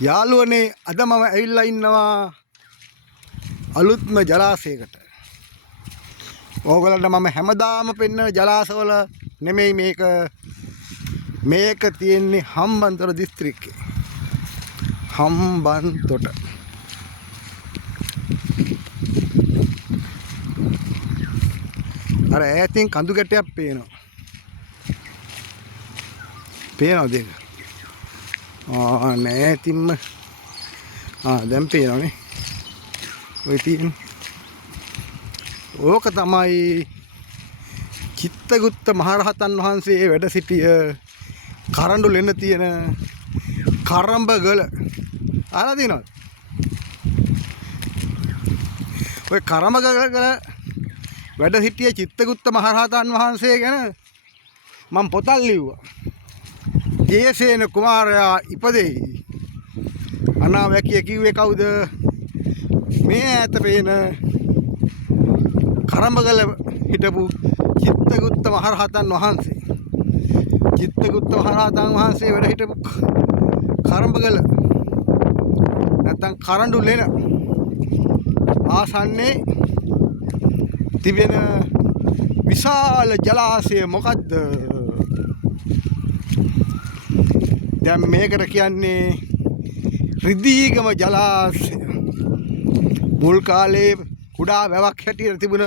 යාළුවනේ අද මම ඇවිල්ලා ඉන්නවා අලුත්ම ජලාශයකට. ඕගොල්ලන්ට මම හැමදාම පෙන්වන ජලාශවල නෙමෙයි මේක. මේක තියෙන්නේ හම්බන්තොට දිස්ත්‍රික්කේ. හම්බන්තොට. අර ඈතින් කඳු ගැටයක් පේනවා. පේනවද ඒක? නෑතින්ම දැන් පේනවනේ. ඔය තියෙන ඕක තමයි චිත්තගුත්ත මහරහතන් වහන්සේ වැඩ සිටිය කරඬු ලෙන තියෙන කරඹගල. අහලා තියෙනවද? ඔය කරඹගල වැඩ සිටිය චිත්තගුත්ත මහරහතන් වහන්සේ ගැන මම පොතක් ලිව්වා. ජයසේන කුමාරයා ඉපදෙයි. අනාවැකිය කිව්වේ කවුද? මේ ඈත පේන කරඹගල හිටපු චිත්තගුත්ත මහරහතන් වහන්සේ. චිත්තගුත්ත මහරහතන් වහන්සේ වැඩ හිටපු කරඹගල නැත්නම් කරඬු ලෙන ආසන්නේ තිබෙන විශාල ජලාශය මොකද්ද? දැන් මේකට කියන්නේ රිදීගම ජලාශය. මුල් කාලේ කුඩා වැවක් හැටියට තිබුණ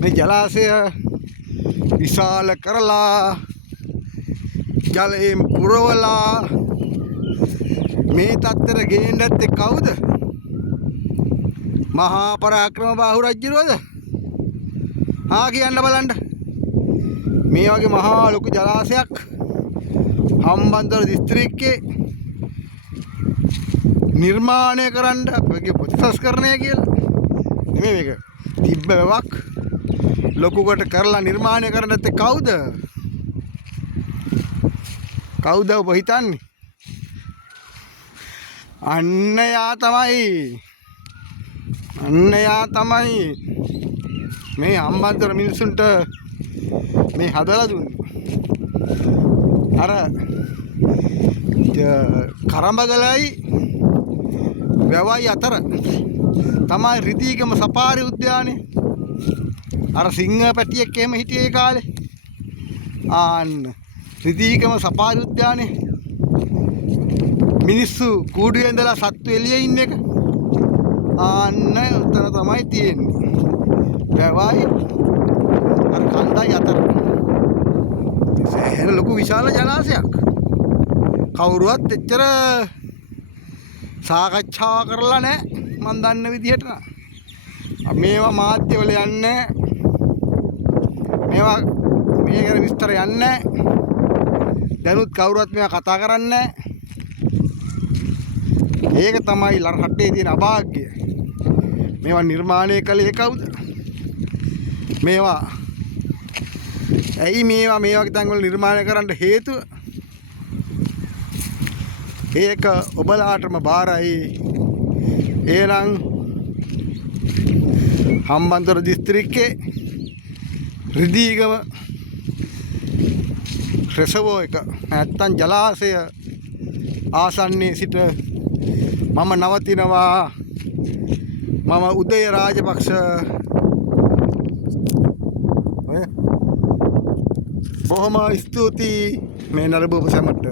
මේ ජලාශය විශාල කරලා ජලයෙන් පුරවලා මේ තත්තර ගේන්න ඇත්තේ කවුද? මහා පරාක්‍රම බාහු රජුද? කියන්න බලන්න. මේ වගේ මහා ලොකු ජලාශයක් හම්බන්තොට දිස්ත්‍රික්කේ නිර්මාණය කරන්න අපගේ ප්‍රතිසංස්කරණය කියලා නෙමෙයි මේක. තිබ්බ වැවක් ලොකුකට කරලා නිර්මාණය කරන්න ඇත්තේ කවුද? කවුද ඔබ හිතන්නේ? අන්න යා තමයි මේ හම්බන්තොට මිනිසුන්ට මේ හදලා දුන්නේ. අර කරඹගලයි වැවයි අතර තමයි රිදීගම සපාරි උද්‍යානය. අර සිංහ පැටියෙක් එහෙම හිටියේ ඒ කාලේ. රිදීගම සපාරි උද්‍යානය. මිනිස්සු කූඩුවේ ඉඳලා සත්තු එළියේ ඉන්න එක. උතන තමයි තියෙන්නේ. වැවයි අර කන්දයි අතර. සෑහෙන ලොකු විශාල ජලාශයක්. කවුරුවත් එච්චර සාකච්ඡා කරලා නැහැ මන් දන්න විදිහට. මේවා මාධ්‍යවල යන්නේ. මේවා මේ ගැන විස්තර යන්නේ. දැනුත් කවුරුවත් මේවා කතා කරන්නේ නැහැ. ඒක තමයි රටේ තියෙන අභාග්‍ය. මේවා නිර්මාණය කළේ කවුද? මේවා ඇයි මේ වගේ තැන්වල නිර්මාණය කරන්න හේතුව? ඒක ඔබලාටම බාරයි. එහෙනම් හම්බන්තොට දිස්ත්‍රික්කේ රිදීගම රෙසවෝ එක නැත්තම් ජලාශය ආසන්නයේ සිට මම නවතිනවා. මම උදය රාජපක්ෂ. බොහොම ස්තුතියි මේ නරඹපු සැමට.